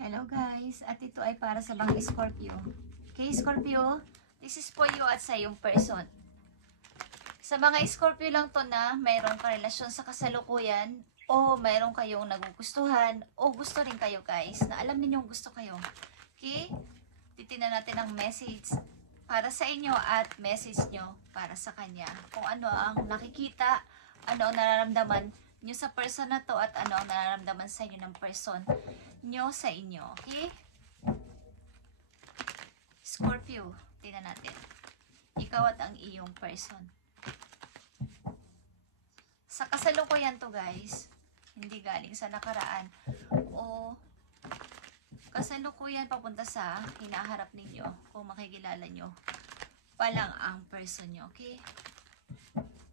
Hello guys, at ito ay para sa mga Scorpio. Okay, Scorpio, this is for you at sa iyong person. Sa mga Scorpio lang to na mayroong karelasyon sa kasalukuyan o mayroong kayong nagugustuhan o gusto rin kayo guys na alam ninyong gusto kayo. Okay, titingnan natin ang message para sa inyo at message nyo para sa kanya. Kung ano ang nakikita, ano ang nararamdaman nyo sa person na to at ano ang nararamdaman sa inyo ng person nyo sa inyo. Okay? Scorpio, tingnan natin. Ikaw at ang iyong person. Sa kasalukuyan to guys, hindi galing sa nakaraan o kasalukuyan papunta sa hinaharap ninyo kung makikilala nyo pa lang ang person nyo. Okay?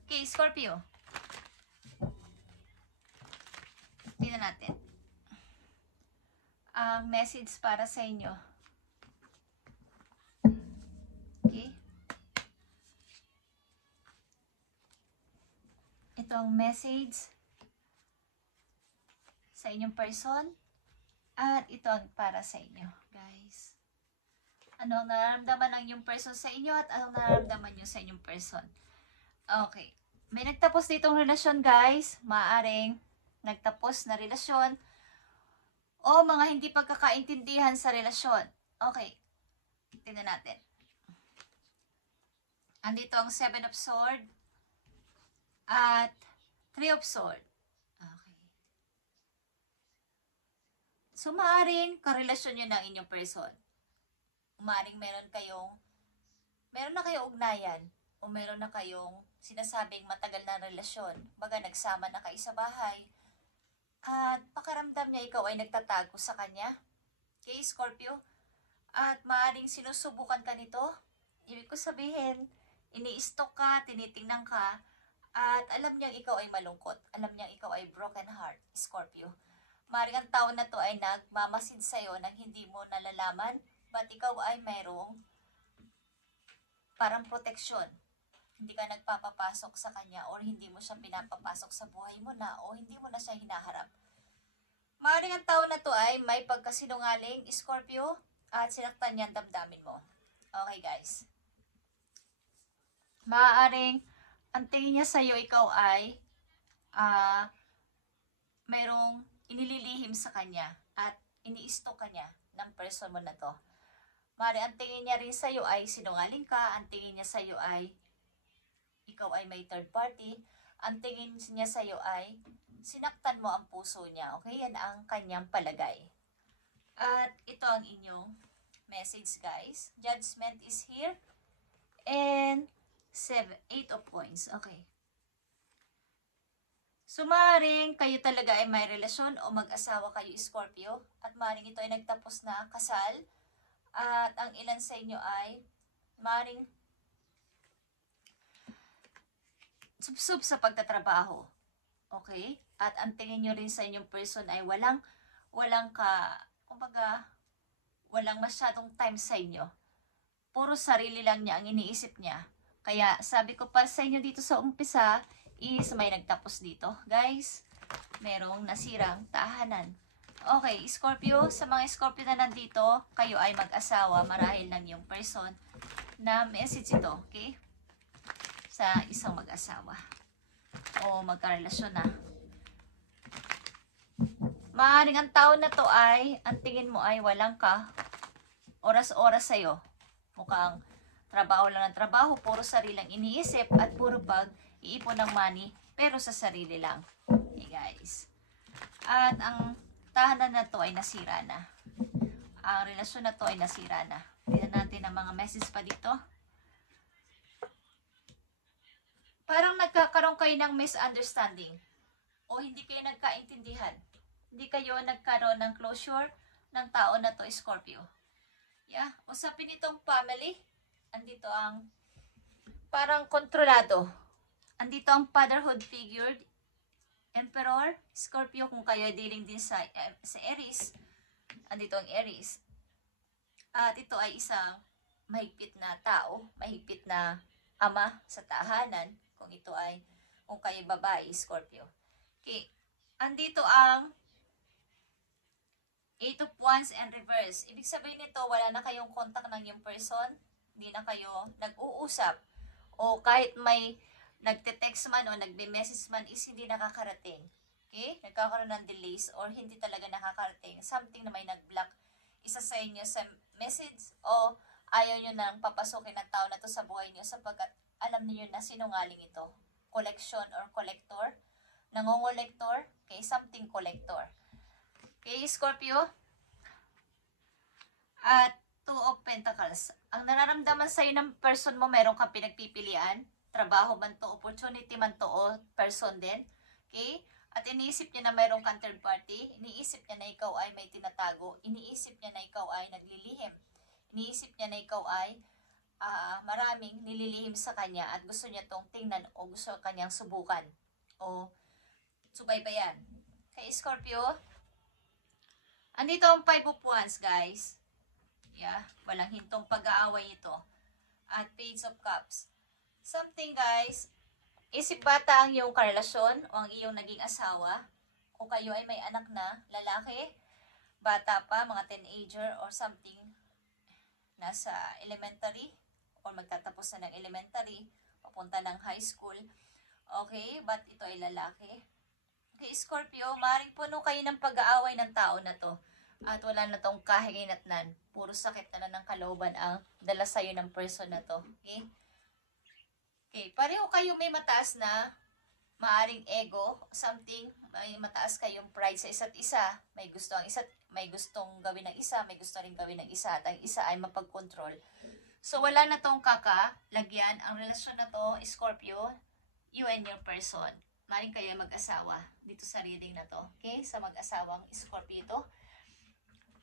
Okay, Scorpio. Tingnan natin ang message para sa inyo. Okay? Ito ang message sa inyong person at ito ang para sa inyo, guys. Ano ang nararamdaman ng inyong person sa inyo at anong nararamdaman nyo sa inyong person. Okay. May nagtapos ditong relasyon, guys. Maaaring nagtapos na relasyon o mga hindi pagkakaintindihan sa relasyon. Okay. Tingnan natin. Andito ang 7 of Swords at 3 of Swords. Okay. So, maaaring karelasyon nyo ng inyong person. Maaaring meron na kayong ugnayan o meron na kayong sinasabing matagal na relasyon. Baga, nagsama na kayo sa bahay. At pakaramdam niya ikaw ay nagtatago sa kanya. Okay, Scorpio? At maaaring sinusubukan ka nito. Ibig ko sabihin, ini-stalk ka, tinitingnan ka, at alam niyang ikaw ay malungkot. Alam niyang ikaw ay broken heart, Scorpio. Maaaring ang tao na to ay nagmamasid sa'yo nang hindi mo nalalaman, but ikaw ay mayroong parang proteksyon. Hindi ka nagpapapasok sa kanya or hindi mo siya pinapapasok sa buhay mo na o hindi mo na siya hinaharap. Maaaring ang tao na to ay may pagkasinungaling, Scorpio, at sinaktan niya ang damdamin mo. Okay, guys. Maaaring ang tingin niya sa'yo ikaw ay mayroong inililihim sa kanya at ini-stalk ka niya ng person mo na to. Maaaring ang tingin niya rin sa'yo ay sinungaling ka, ang tingin niya sa'yo ay ikaw ay may third party, ang tingin niya sa'yo ay sinaktan mo ang puso niya. Okay? Yan ang kanyang palagay. At ito ang inyong message, guys. Judgment is here. And 8 of coins. Okay. So, maaaring kayo talaga ay may relasyon o mag-asawa kayo, Scorpio. At maaaring ito ay nagtapos na kasal. At ang ilan sa inyo ay maaaring subsub sa pagtatrabaho. Okay? At ang tingin nyo rin sa inyong person ay walang masyadong time sa inyo. Puro sarili lang niya ang iniisip niya. Kaya sabi ko pa sa inyo dito sa umpisa is may nagtapos dito. Guys, merong nasirang tahanan. Okay, Scorpio, sa mga Scorpio na nandito, kayo ay mag-asawa marahil ng yung person na message ito. Okay? Sa isang mag-asawa o magkarelasyon na. Maaaring ang tao na to ay, ang tingin mo ay walang ka oras-oras sa'yo. Mukhang trabaho lang ng trabaho, puro sarilang iniisip at puro pag-iipon ng money, pero sa sarili lang. Okay, guys. At ang tahanan na to ay nasira na. Ang relasyon na to ay nasira na. Tingnan natin ang mga message pa dito. Parang nagkakaroon kayo ng misunderstanding o hindi kayo nagkaintindihan. Hindi kayo nagkaroon ng closure ng tao na to, Scorpio. Yeah, usapin itong family. Andito ang parang kontrolado. Andito ang fatherhood figure, Emperor, Scorpio, kung kayo dealing din sa Aries. Andito ang Aries. At ito ay isang mahigpit na tao, mahigpit na ama sa tahanan. Kung kayo babae, Scorpio. Okay. Andito ang Eight of Wands and reverse. Ibig sabihin nito, wala na kayong contact ng yung person, hindi na kayo nag-uusap, o kahit may nagte-text man o nagbe-message man is hindi nakakarating. Okay? Nagkakaroon ng delays or hindi talaga nakakarating. Something na may nag-block isa sa inyo sa message o ayaw nyo nang papasukin ng tao na to sa buhay nyo sapagkat alam niyo na sinungaling ito. Collection or collector. Nangongolektor. Okay? Something collector. Okay, Scorpio? At Two of Pentacles. Ang nararamdaman sa'yo ng person mo, meron kang pinagpipilian. Trabaho man to, opportunity man to, o person din. Okay? At iniisip niya na mayroong kang third party. Iniisip niya na ikaw ay may tinatago. Iniisip niya na ikaw ay naglilihim. Iniisip niya na ikaw ay maraming nililihim sa kanya at gusto niya tong tingnan o gusto kanyang subukan o subaybayan. Kay Scorpio, andito ang Five of Wands, guys. Yeah, walang hintong pag-aaway ito. At Page of Cups. Something, guys, isip bata ang iyong karelasyon o ang iyong naging asawa. Kung kayo ay may anak na, lalaki, bata pa, mga teenager or something, nasa elementary or magtatapos na ng elementary, papunta ng high school. Okay, but ito ay lalaki. Okay, Scorpio, maaaring puno kayo ng pag-aaway ng tao na to. At wala na tong kahinatnan. Puro sakit na ng kalooban ang dala sa'yo ng person na to. Okay? Okay, pareho kayo may mataas na maaring ego, something, may mataas kayong pride sa isa't isa. May gustong gawin ng isa, may gusto rin gawin ng isa, at ang isa ay mapag-control. So, wala na tong kakalagyan. Ang relasyon na to, Scorpio, you and your person. Maring kayo mag-asawa dito sa reading na to. Okay? Sa mag-asawang Scorpio ito.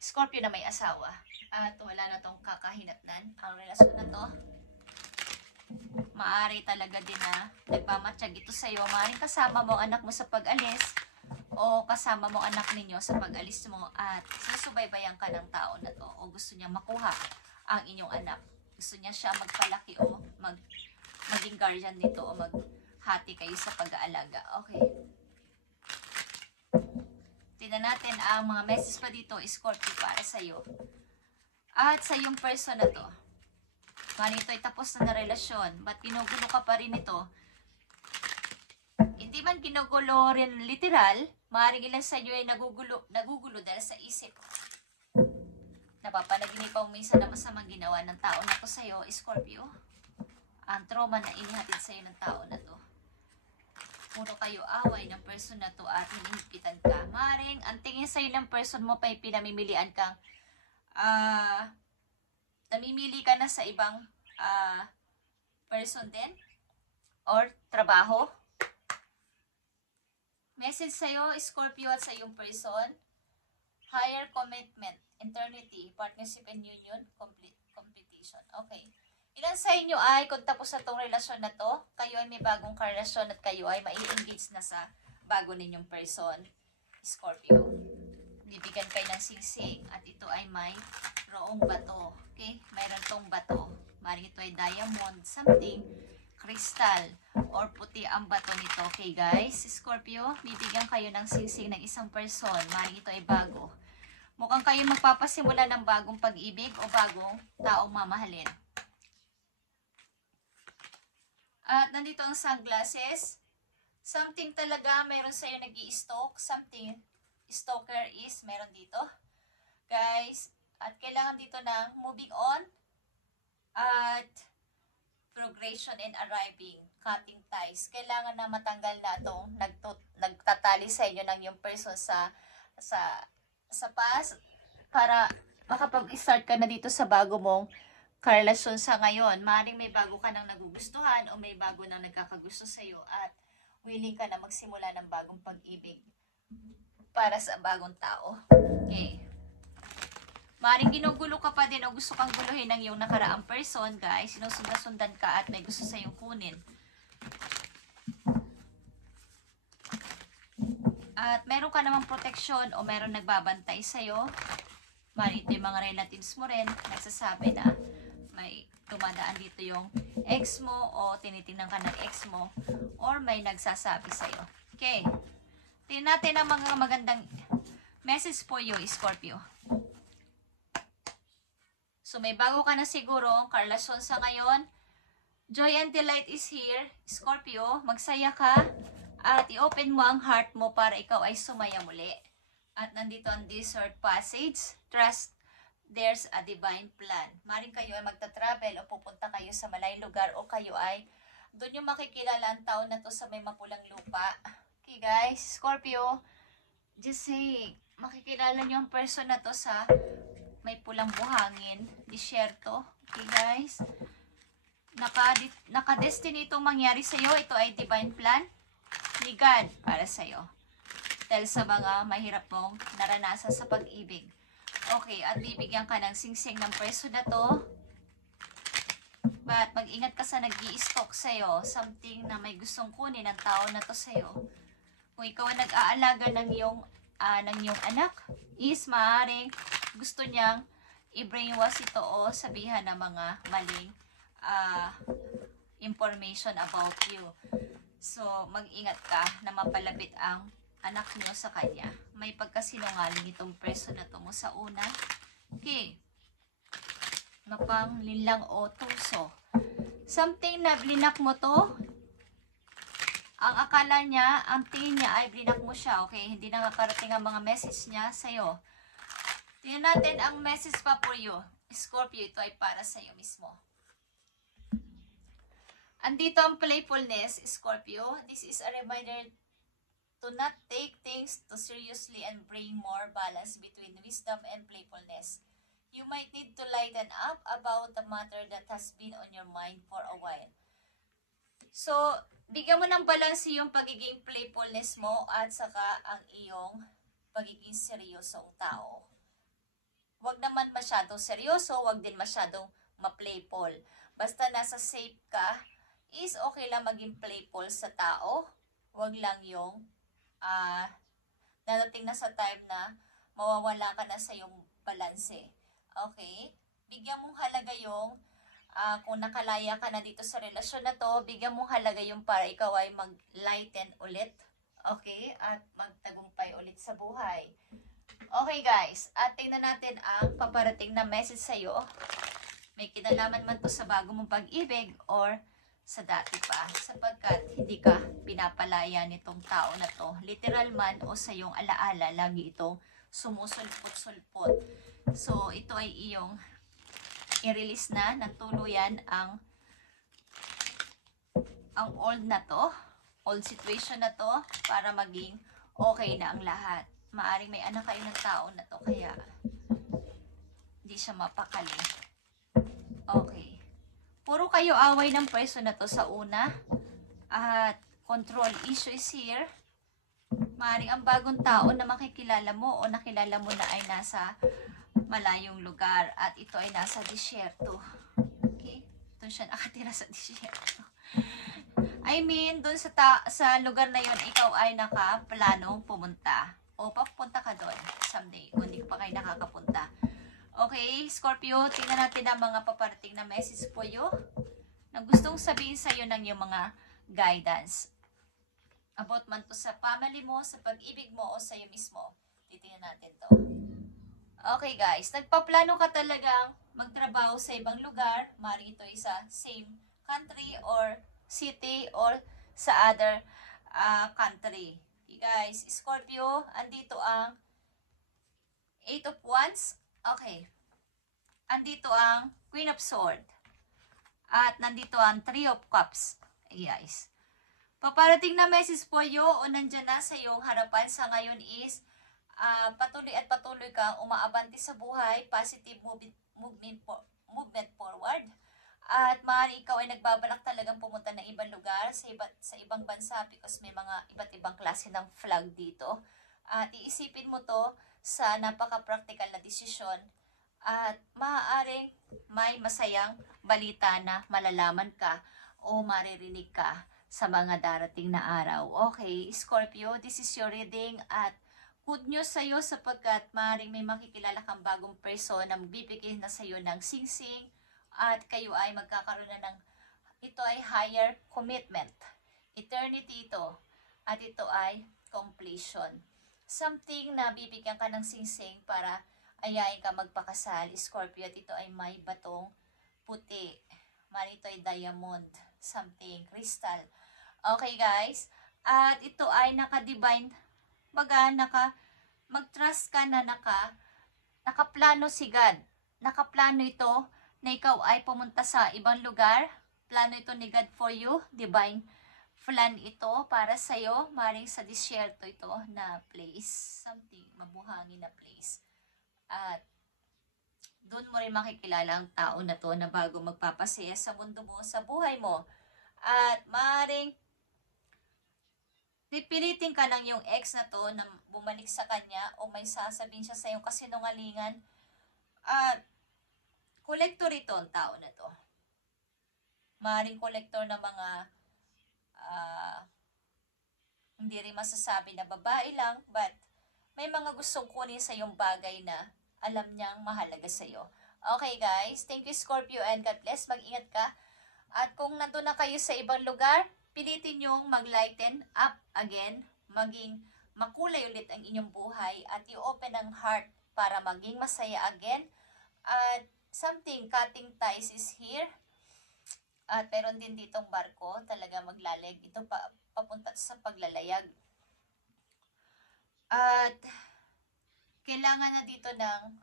Scorpio na may asawa. At wala na tong kakahinatnan. Ang relasyon na to, maaari talaga din na nagmamatsyag ito sa'yo. Maaring kasama mo ang anak mo sa pag-alis o kasama mo ang anak ninyo sa pag-alis mo at susubaybayan ka ng tao na to o gusto niya makuha ang inyong anak. Gusto niya siya magpalaki o maging guardian nito o maghati kayo sa pag-aalaga. Okay. Tingnan natin ang mga message pa dito, Scorpio, para sa'yo. At sa yung person na to. Manito ay tapos na na relasyon. Ba't ginugulo ka pa rin ito? Hindi man ginugulo rin literal, maaaring ilan sa inyo ay nagugulo dahil sa isip. Napapanaginipan mo minsan na masamang ginawa ng tao na to sa'yo, Scorpio. Ang trauma na inihatid sa'yo ng tao na to. Puro kayo away ng person na to at hinihipitan ka. Maaaring ang tingin sa'yo ng person mo pa'y pinamimilian kang namimili ka na sa ibang person din or trabaho. Message sa'yo, Scorpio, at sa iyong person. Higher commitment, eternity, partnership and union, competition. Okay. Ilan sa inyo ay, kung tapos na itong relasyon na to, kayo ay may bagong karelasyon at kayo ay mai-engage na sa bago ninyong person, Scorpio. Bibigyan kayo ng singsing at ito ay may roong bato. Okay? Mayroon tong bato. Maring ito ay diamond, something, crystal, or puti ang bato nito. Okay guys, Scorpio, bibigyan kayo ng singsing ng isang person. Maring ito ay bago. Mukhang kayo magpapasimula ng bagong pag-ibig o bagong taong mamahalin. At nandito ang sunglasses. Something talaga, mayroon sa'yo nag-i-stalk. Something, stalker is, meron dito. Guys, at kailangan dito ng moving on. At progression and arriving. Cutting ties. Kailangan na matanggal na itong nagtatali sa inyo ng yung person sa past. Para makapag-start ka na dito sa bago mong karelasyon sa ngayon. Maaaring may bago ka nang nagugustuhan o may bago nang nagkakagusto sa iyo at willing ka na magsimula ng bagong pag-ibig para sa bagong tao. Okay. Maaaring ginugulo ka pa din o gusto kang guluhin ng iyong nakaraang person, guys. Sinusundan ka at may gusto sa iyong kunin. At meron ka namang protection o meron nagbabantay sa iyo. Maaaring ito yung mga relatives mo rin nagsasabi na may tumadaan dito yung ex mo o tinitingnan ka ng ex mo or may nagsasabi sa'yo. Okay. Tingnan natin ang mga magandang Message for you, Scorpio. So, may bago ka na siguro, karelasyon sa ngayon. Joy and delight is here. Scorpio, magsaya ka at i-open mo ang heart mo para ikaw ay sumaya muli. At nandito ang desert passage. Trust there's a divine plan. Maring kayo ay magta-travel o pupunta kayo sa malayong lugar o kayo ay doon yung makikilala ang tao na to sa may mapulang lupa. Okay guys, Scorpio, just say, makikilala nyo ang person na to sa may pulang buhangin, disyerto. Okay guys, naka-destiny itong mangyari sa'yo. Ito ay divine plan ni God para sa'yo. Dahil sa mga mahirap mong naranasan sa pag-ibig. Okay, at bibigyan ka ng singsing ng person na to. But mag-ingat ka sa nag-i-stalk sa'yo. Something na may gustong kunin ng tao na to sa'yo. Kung ikaw ang nag-aalaga ng iyong anak, is maaaring gusto niyang i-brainwash ito o sabihan ng mga maling information about you. So, mag-ingat ka na mapalapit ang anak niyo sa kanya. May pagkasinungaling itong person na to mo sa una. Okay. Mapanglinlang o tuso. Something na blinak mo to. Ang akala niya, ang tingin niya ay blinak mo siya. Okay, hindi nakakarating ang mga message niya sa'yo. Tingnan natin ang message pa for you. Scorpio, ito ay para sa'yo mismo. Andito ang playfulness, Scorpio. This is a reminder to not take things too seriously and bring more balance between wisdom and playfulness. You might need to lighten up about the matter that has been on your mind for a while. So, bigyan mo ng balance yung pagiging playfulness mo at saka ang iyong pagiging seryosong tao. Huwag naman masyadong seryoso, huwag din masyadong ma-playful. Basta nasa safe ka, is okay lang maging playful sa tao. Huwag lang yung dadating na sa time na mawawala ka na sa iyong balanse. Okay? Bigyan mong halaga yung kung nakalaya ka na dito sa relasyon na to, bigyan mong halaga yung para ikaw ay mag-lighten ulit. Okay? At magtagumpay ulit sa buhay. Okay guys, at tingnan natin ang paparating na message sa'yo. May kinalaman man to sa bago mong pag-ibig or sa dati pa, sapagkat hindi ka pinapalaya nitong tao na to. Literal man o sa iyong alaala, lagi itong sumusulpot-sulpot. So, ito ay iyong i-release na ng tuluyan ang old na to, old situation na to, para maging okay na ang lahat. Maaring may anak kayo ng tao na to, kaya hindi siya mapakali. Okay. Puro kayo away ng person na to sa una. At control issue is here. Maaaring ang bagong tao na makikilala mo o nakilala mo na ay nasa malayong lugar. At ito ay nasa disyerto. Okay? Doon siya nakatira sa disyerto. I mean, doon sa lugar na yon ikaw ay nakaplanong pumunta. O papunta ka doon someday kung hindi pa kayo nakakapunta. Okay, Scorpio, tingnan natin ang mga paparating na message po you na gustong sabihin sa iyo ng iyong mga guidance. About man to sa family mo, sa pag-ibig mo, o sa iyo mismo. Titingnan natin to. Okay guys, nagpaplano ka talagang magtrabaho sa ibang lugar. Maaaring ito ay sa same country or city or sa other country. Okay guys, Scorpio, andito ang 8 of Wands. Okay. Andito ang Queen of Swords. At nandito ang 3 of Cups. Okay, guys. Paparating na message po you o nandyan na sa iyong harapan sa ngayon is patuloy at patuloy kang umaabante sa buhay. Positive movement forward. At maaari ikaw ay nagbabalak talagang pumunta ng ibang lugar sa ibang bansa because may mga iba't ibang klase ng flag dito. At iisipin mo to sa napaka-practical na desisyon at maaaring may masayang balita na malalaman ka o maririnig ka sa mga darating na araw. Okay, Scorpio, this is your reading at good news sa'yo sapagkat maaaring may makikilala kang bagong person na magbibigay na sa'yo ng singsing at kayo ay magkakaroon na ng ito ay higher commitment. Eternity ito at ito ay completion. something na bibigyan ka ng singsing para ayayin ka magpakasal. Scorpio, at ito ay may batong puti. Mari ito ay diamond, something, crystal. Okay guys, at ito ay naka-divine, mag-trust ka na nakaplano si God. Nakaplano ito na ikaw ay pumunta sa ibang lugar. Plano ito ni God for you, divine plan ito para sa'yo. Maring sa disyerto ito na place, something, mabuhangin na place. At doon mo rin makikilala ang tao na to na bago magpapasaya sa mundo mo, sa buhay mo. At maring pipilitin ka ng yung ex na to na bumalik sa kanya o may sasabihin siya sa iyong kasinungalingan. At kolektor ito ang tao na to. Maring kolektor ng mga hindi rin masasabi na babae lang, but may mga gustong kunin sa iyong bagay na alam niyang mahalaga sa iyo. Okay guys, thank you Scorpio and God bless. Mag-ingat ka. At kung nandun na kayo sa ibang lugar, pilitin yung mag-lighten up again, maging makulay ulit ang inyong buhay at i-open ang heart para maging masaya again. At something, cutting ties is here. At meron din ditong barko, talaga maglalayag. Ito papunta sa paglalayag. At kailangan na dito ng,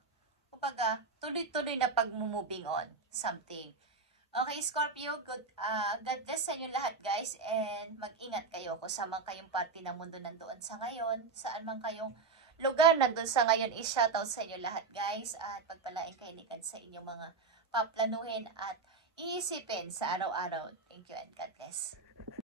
kumbaga, tuloy-tuloy na pag-moving on. Something. Okay, Scorpio, God bless sa inyo lahat guys. And mag-ingat kayo kung saan man kayong parte ng mundo nandoon sa ngayon. Saan man kayong lugar nandoon sa ngayon, i-shoutout sa inyo lahat guys. At pagpalain kayo ni God sa inyong mga paplanuhin at iisipin sa araw-araw. Thank you and God bless.